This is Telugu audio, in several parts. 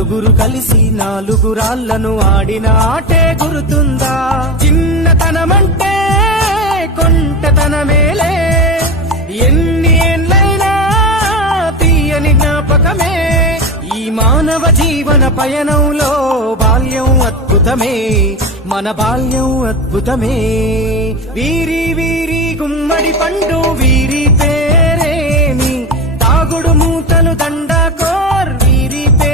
నలుగురు కలిసి నాలుగు రాళ్లను ఆడిన ఆటే గుర్తుందా? చిన్నతనమంటే కొంటతనమేలే, ఎన్ని ఏళ్ళైనా తీయని జ్ఞాపకమే. ఈ మానవ జీవన పయనంలో బాల్యం అద్భుతమే, మన బాల్యం అద్భుతమే. వీరి వీరి గుమ్మడి పండు వీరి పేరేమి, తాగుడు మూతలు దండాకోర్ వీరి పేరేమి.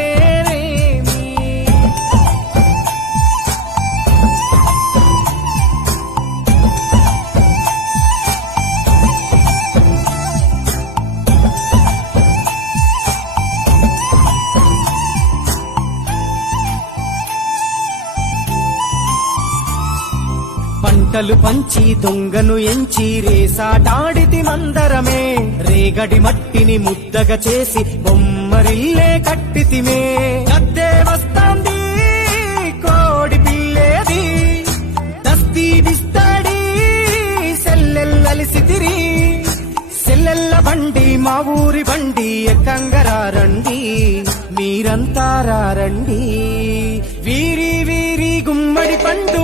పంటలు పంచి దొంగను ఎంచి రేసాటాడితి మందరమే, రేగడి మట్టిని ముద్దగా చేసి బొమ్మరిల్లే కట్టితిమే. గద్దే వస్తాంది కోడి పిల్లేది, దస్తీ దిస్తాడి సెల్లెల్లలిసితిరి. సెల్లెల్ల బండి మా ఊరి బండి ఎక్కంగరారండి, మీరంతా రండి. వీరి వీరి గుమ్మడి పండు